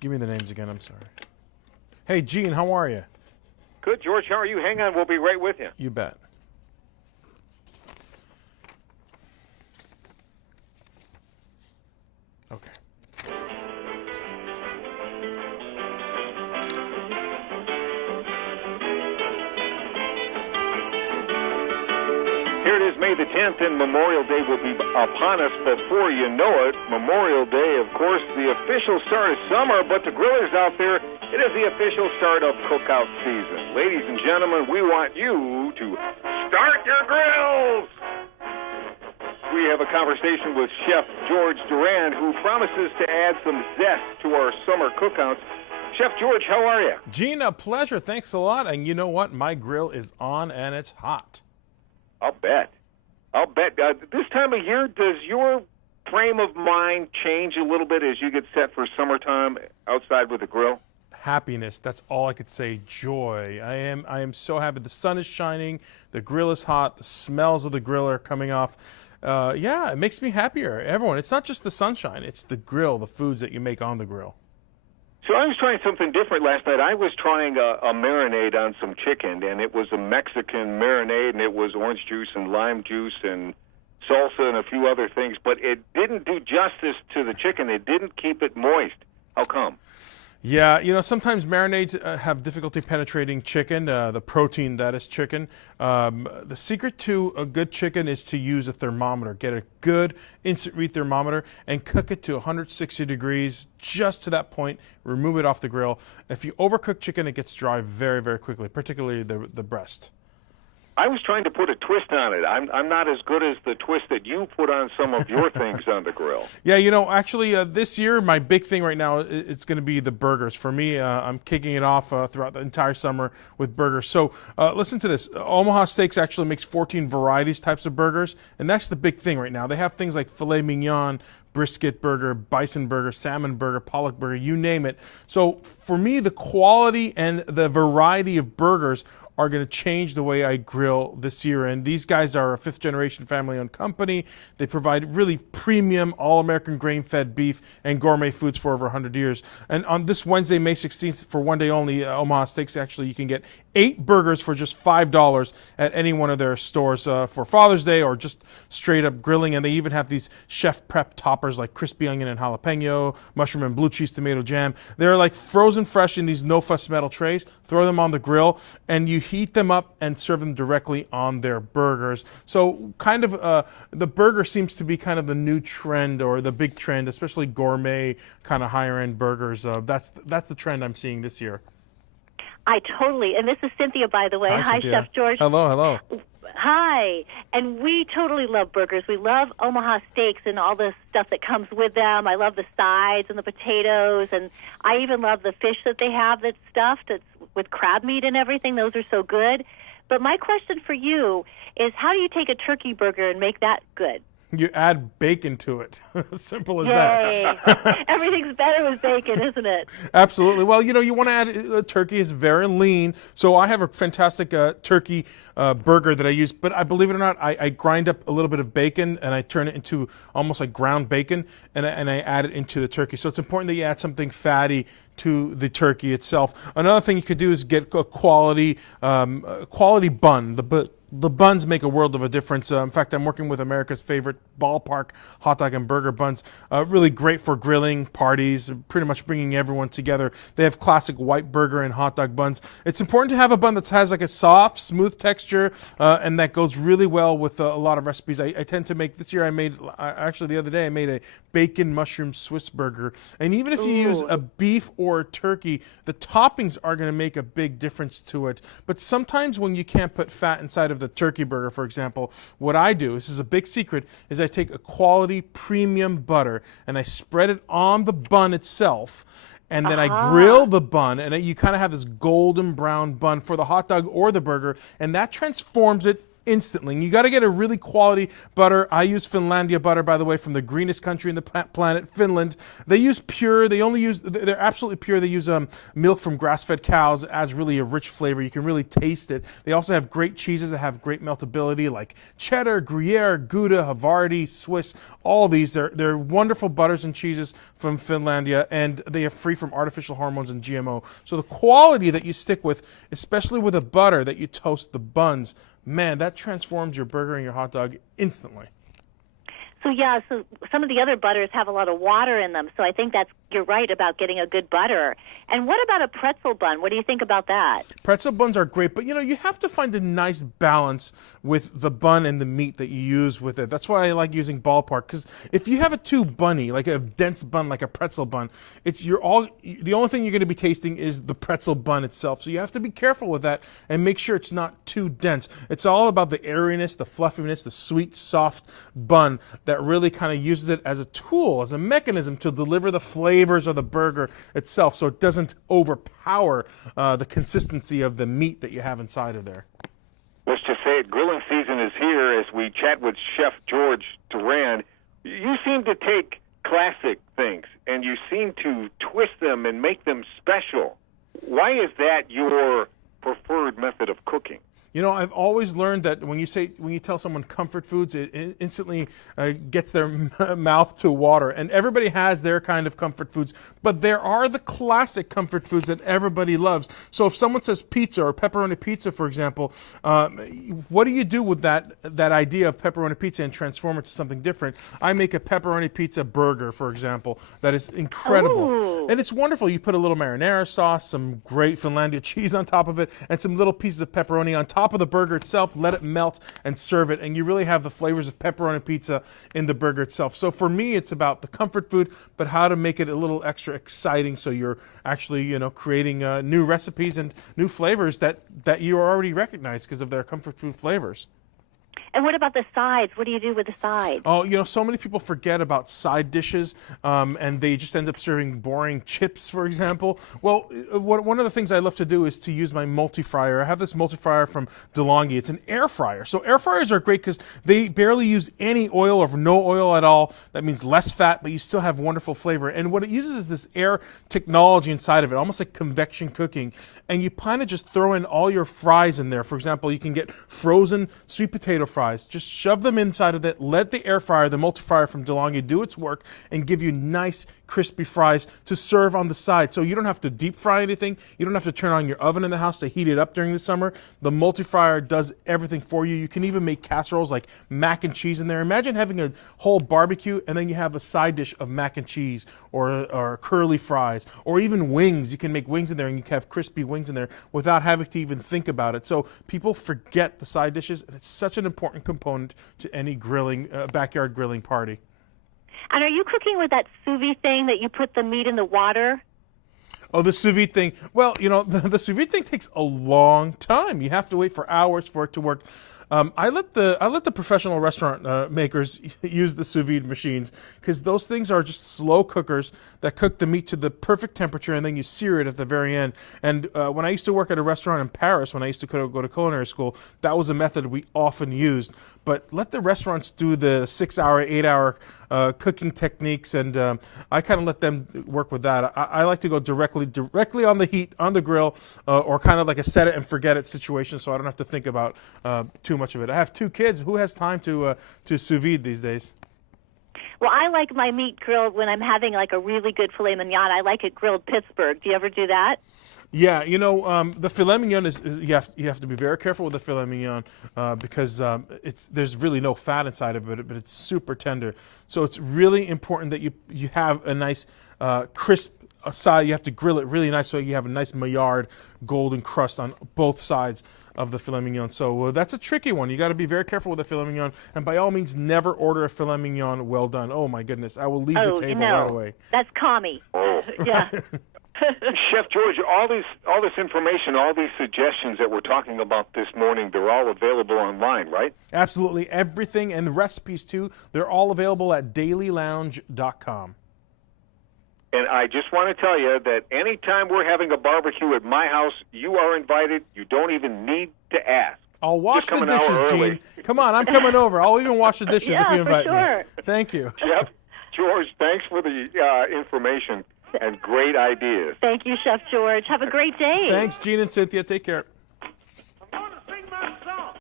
Give me the names again. I'm sorry. Hey, Gene, how are you? Good, George. How are you? Hang on. We'll be right with you. You bet. Okay. Here it is, May the 10th, and Memorial Day will be upon us. Before you know it, Memorial Day, of course, the official start of summer, but to grillers out there, it is the official start of cookout season. Ladies and gentlemen, we want you to start your grills! We have a conversation with Chef George Duran, who promises to add some zest to our summer cookouts. Chef George, how are you? Gene, a pleasure. Thanks a lot. And you know what? My grill is on and it's hot. I'll bet. This time of year, does your frame of mind change a little bit as you get set for summertime outside with a grill? Happiness. That's all I could say. Joy. I am so happy. The sun is shining. The grill is hot. The smells of the grill are coming off. Yeah, it makes me happier. Everyone. It's not just the sunshine. It's the grill, the foods that you make on the grill. So I was trying something different last night. I was trying a marinade on some chicken, and it was a Mexican marinade, and it was orange juice and lime juice and salsa and a few other things, but it didn't do justice to the chicken. It didn't keep it moist. How come? Yeah, you know, sometimes marinades have difficulty penetrating chicken, the protein that is chicken. The secret to a good chicken is to use a thermometer. Get a good instant read thermometer and cook it to 160 degrees, just to that point. Remove it off the grill. If you overcook chicken, it gets dry very, very quickly, particularly the breast. I was trying to put a twist on it. I'm not as good as the twist that you put on some of your things on the grill. Yeah, you know, actually, this year, my big thing right now, it's going to be the burgers. For me, I'm kicking it off throughout the entire summer with burgers. So listen to this. Omaha Steaks actually makes 14 varieties types of burgers, and that's the big thing right now. They have things like filet mignon, brisket burger, bison burger, salmon burger, pollock burger, you name it. So for me, the quality and the variety of burgers are going to change the way I grill this year. And these guys are a fifth-generation family-owned company. They provide really premium, all-American grain-fed beef and gourmet foods for over 100 years. And on this Wednesday, May 16th, for one day only, Omaha Steaks, actually, you can get 8 burgers for just $5 at any one of their stores for Father's Day or just straight-up grilling. And they even have these chef-prep toppers like crispy onion and jalapeno, mushroom and blue cheese tomato jam. They're like frozen fresh in these no-fuss metal trays. Throw them on the grill, and you heat them up and serve them directly on their burgers. So kind of the burger seems to be kind of the new trend or the big trend, especially gourmet kind of higher end burgers. That's the trend I'm seeing this year. I totally, and this is Cynthia, by the way. Hi, Cynthia. Chef George. Hello. Hi, and we totally love burgers. We love Omaha Steaks and all the stuff that comes with them. I love the sides and the potatoes, and I even love the fish that they have that's stuffed. It's with crab meat and everything. Those are so good. But my question for you is, how do you take a turkey burger and make that good? You add bacon to it. Simple as Yay. that. Everything's better with bacon, isn't it? Absolutely. Well, you know, you want to add turkey is very lean. So I have a fantastic turkey burger that I use. But I believe it or not, I grind up a little bit of bacon and I turn it into almost like ground bacon and I add it into the turkey. So it's important that you add something fatty to the turkey itself. Another thing you could do is get a quality bun. The buns make a world of a difference. In fact, I'm working with America's favorite ballpark hot dog and burger buns. Really great for grilling, parties, pretty much bringing everyone together. They have classic white burger and hot dog buns. It's important to have a bun that has like a soft, smooth texture, and that goes really well with a lot of recipes. I tend to make, this year actually the other day, I made a bacon mushroom Swiss burger. And even if you use a beef or a turkey, the toppings are going to make a big difference to it. But sometimes when you can't put fat inside of the turkey burger, for example, what I do, this is a big secret, is I take a quality premium butter and I spread it on the bun itself, and then I grill the bun, and you kind of have this golden brown bun for the hot dog or the burger, and that transforms it instantly. And you got to get a really quality butter. I use Finlandia butter, by the way, from the greenest country in the planet, Finland. They use pure. They're absolutely pure. They use milk from grass-fed cows. It adds really a rich flavor. You can really taste it. They also have great cheeses that have great meltability, like cheddar, Gruyere, Gouda, Havarti, Swiss. All these, they're wonderful butters and cheeses from Finlandia, and they are free from artificial hormones and GMO. So the quality that you stick with, especially with a butter that you toast the buns, man, that transforms your burger and your hot dog instantly. So some of the other butters have a lot of water in them, so I think you're right about getting a good butter. And what about a pretzel bun? What do you think about that? Pretzel buns are great, but you have to find a nice balance with the bun and the meat that you use with it. That's why I like using Ballpark, because if you have a too bunny, like a dense bun, like a pretzel bun, the only thing you're going to be tasting is the pretzel bun itself. So you have to be careful with that and make sure it's not too dense. It's all about the airiness, the fluffiness, the sweet, soft bun that really kind of uses it as a tool, as a mechanism to deliver the flavors of the burger itself, so it doesn't overpower the consistency of the meat that you have inside of there. Let's just say it, grilling season is here. As we chat with Chef George Duran, you seem to take classic things and you seem to twist them and make them special. Why is that your preferred method of cooking? I've always learned that when you tell someone comfort foods, it instantly gets their mouth to water. And everybody has their kind of comfort foods, but there are the classic comfort foods that everybody loves. So if someone says pizza or pepperoni pizza, for example, what do you do with that idea of pepperoni pizza and transform it to something different? I make a pepperoni pizza burger, for example, that is incredible. Ooh. And it's wonderful. You put a little marinara sauce, some great Finlandia cheese on top of it, and some little pieces of pepperoni on top of the burger itself. Let it melt and serve it, and you really have the flavors of pepperoni pizza in the burger itself. So for me, it's about the comfort food, but how to make it a little extra exciting so you're actually creating new recipes and new flavors that you already recognize because of their comfort food flavors. And what about the sides? What do you do with the sides? Oh, so many people forget about side dishes, and they just end up serving boring chips, for example. Well, one of the things I love to do is to use my multi-fryer. I have this multi-fryer from DeLonghi. It's an air fryer. So air fryers are great because they barely use any oil or no oil at all. That means less fat, but you still have wonderful flavor. And what it uses is this air technology inside of it, almost like convection cooking. And you kind of just throw in all your fries in there. For example, you can get frozen sweet potato fries. Just shove them inside of it. Let the air fryer, the multi-fryer from DeLonghi, do its work and give you nice, crispy fries to serve on the side. So you don't have to deep fry anything. You don't have to turn on your oven in the house to heat it up during the summer. The multi-fryer does everything for you. You can even make casseroles like mac and cheese in there. Imagine having a whole barbecue and then you have a side dish of mac and cheese or curly fries or even wings. You can make wings in there and you can have crispy wings in there without having to even think about it. So people forget the side dishes, and it's such an important component to any grilling, backyard grilling party. And are you cooking with that sous vide thing that you put the meat in the water? Oh, the sous vide thing. Well, the sous vide thing takes a long time. You have to wait for hours for it to work. I let the professional restaurant makers use the sous vide machines because those things are just slow cookers that cook the meat to the perfect temperature and then you sear it at the very end. And when I used to work at a restaurant in Paris, when I used to go to culinary school, that was a method we often used. But let the restaurants do the 6-hour, 8-hour cooking techniques, and I kind of let them work with that. I like to go directly on the heat, on the grill, or kind of like a set it and forget it situation, so I don't have to think about too much of it. I have 2 kids. Who has time to sous vide these days? Well, I like my meat grilled when I'm having like a really good filet mignon. I like it grilled Pittsburgh. Do you ever do that? Yeah, the filet mignon is you have to be very careful with the filet mignon because there's really no fat inside of it, but it's super tender. So it's really important that you have a nice crisp side. You have to grill it really nice so you have a nice Maillard golden crust on both sides of the filet mignon. So that's a tricky one. You got to be very careful with the filet mignon, and by all means, never order a filet mignon well done. Oh my goodness, I will leave the table right away. That's commie. Yeah. Chef George, all this information, all these suggestions that we're talking about this morning, they're all available online, right? Absolutely, everything, and the recipes too. They're all available at dailylounge.com. And I just want to tell you that anytime we're having a barbecue at my house, you are invited. You don't even need to ask. I'll wash the come an hour dishes, early. Gene. Come on, I'm coming over. I'll even wash the dishes Yeah, if you for invite sure. me. Thank you. Jeff, George, thanks for the information and great ideas. Thank you, Chef George. Have a great day. Thanks, Gene and Cynthia. Take care.